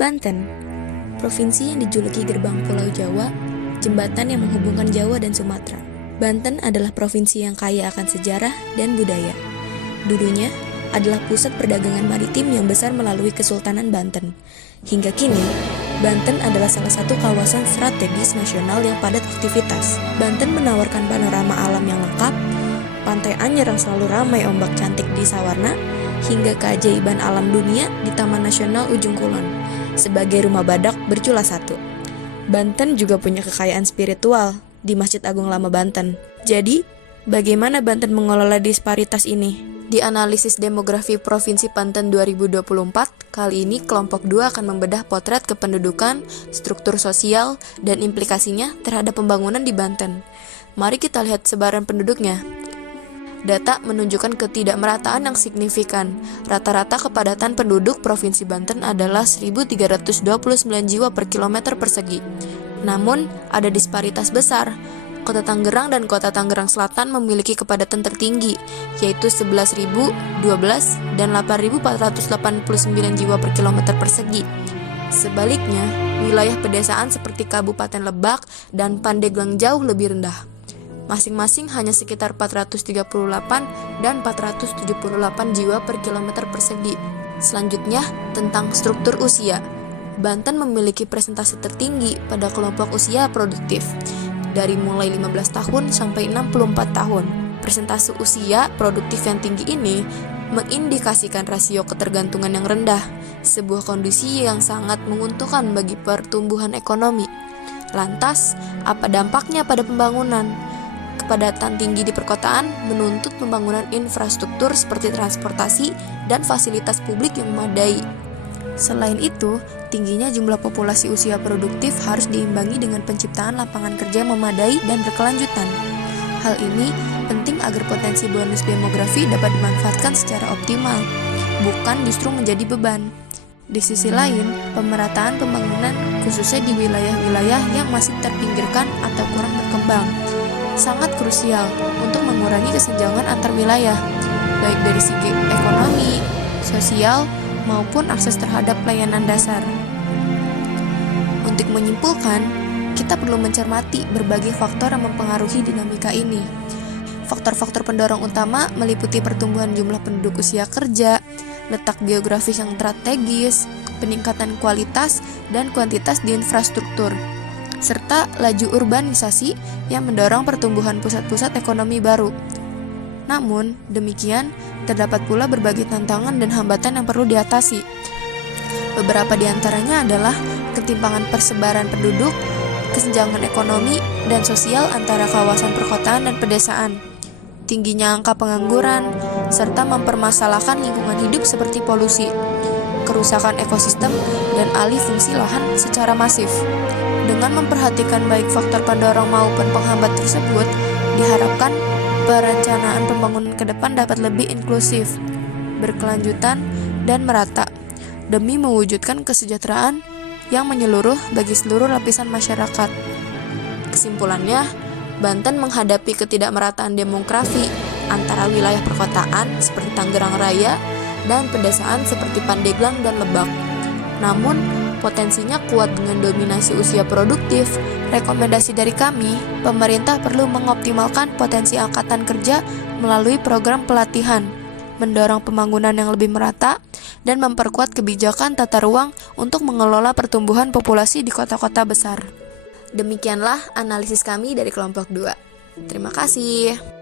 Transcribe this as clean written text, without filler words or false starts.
Banten, provinsi yang dijuluki gerbang Pulau Jawa, jembatan yang menghubungkan Jawa dan Sumatera. Banten adalah provinsi yang kaya akan sejarah dan budaya. Dulunya adalah pusat perdagangan maritim yang besar melalui Kesultanan Banten. Hingga kini, Banten adalah salah satu kawasan strategis nasional yang padat aktivitas. Banten menawarkan panorama alam yang lengkap, pantai Anyer yang selalu ramai ombak cantik di Sawarna, hingga keajaiban alam dunia di Taman Nasional Ujung Kulon, sebagai rumah badak bercula satu. Banten juga punya kekayaan spiritual di Masjid Agung Lama Banten. Jadi, bagaimana Banten mengelola disparitas ini? Di analisis demografi Provinsi Banten 2024, kali ini kelompok 2 akan membedah potret kependudukan, struktur sosial, dan implikasinya terhadap pembangunan di Banten. Mari kita lihat sebaran penduduknya. Data menunjukkan ketidakmerataan yang signifikan. Rata-rata kepadatan penduduk Provinsi Banten adalah 1.329 jiwa per kilometer persegi. Namun, ada disparitas besar. Kota Tangerang dan Kota Tangerang Selatan memiliki kepadatan tertinggi, yaitu 11.012 dan 8.489 jiwa per kilometer persegi. Sebaliknya, wilayah pedesaan seperti Kabupaten Lebak dan Pandeglang jauh lebih rendah. Masing-masing hanya sekitar 438 dan 478 jiwa per kilometer persegi. Selanjutnya, tentang struktur usia. Banten memiliki presentasi tertinggi pada kelompok usia produktif, dari mulai 15 tahun sampai 64 tahun. Presentase usia produktif yang tinggi ini mengindikasikan rasio ketergantungan yang rendah, sebuah kondisi yang sangat menguntungkan bagi pertumbuhan ekonomi. Lantas, apa dampaknya pada pembangunan? Kepadatan tinggi di perkotaan menuntut pembangunan infrastruktur seperti transportasi dan fasilitas publik yang memadai. Selain itu, tingginya jumlah populasi usia produktif harus diimbangi dengan penciptaan lapangan kerja memadai dan berkelanjutan. Hal ini penting agar potensi bonus demografi dapat dimanfaatkan secara optimal, bukan justru menjadi beban. Di sisi lain, pemerataan pembangunan khususnya di wilayah-wilayah yang masih terpinggirkan atau kurang berkembang sangat krusial untuk mengurangi kesenjangan antar wilayah, baik dari segi ekonomi, sosial, maupun akses terhadap pelayanan dasar. Untuk menyimpulkan, kita perlu mencermati berbagai faktor yang mempengaruhi dinamika ini. Faktor-faktor pendorong utama meliputi pertumbuhan jumlah penduduk usia kerja, letak geografis yang strategis, peningkatan kualitas dan kuantitas di infrastruktur, serta laju urbanisasi yang mendorong pertumbuhan pusat-pusat ekonomi baru. Namun, demikian, terdapat pula berbagai tantangan dan hambatan yang perlu diatasi. Beberapa di antaranya adalah ketimpangan persebaran penduduk, kesenjangan ekonomi dan sosial antara kawasan perkotaan dan pedesaan, tingginya angka pengangguran, serta mempermasalahkan lingkungan hidup seperti polusi, kerusakan ekosistem, dan alih fungsi lahan secara masif. Dengan memperhatikan baik faktor pendorong maupun penghambat tersebut, diharapkan perencanaan pembangunan ke depan dapat lebih inklusif, berkelanjutan, dan merata, demi mewujudkan kesejahteraan yang menyeluruh bagi seluruh lapisan masyarakat. Kesimpulannya, Banten menghadapi ketidakmerataan demografi antara wilayah perkotaan seperti Tangerang Raya dan pedesaan seperti Pandeglang dan Lebak. Namun, potensinya kuat dengan dominasi usia produktif. Rekomendasi dari kami, pemerintah perlu mengoptimalkan potensi angkatan kerja melalui program pelatihan, mendorong pembangunan yang lebih merata, dan memperkuat kebijakan tata ruang untuk mengelola pertumbuhan populasi di kota-kota besar. Demikianlah analisis kami dari kelompok 2. Terima kasih.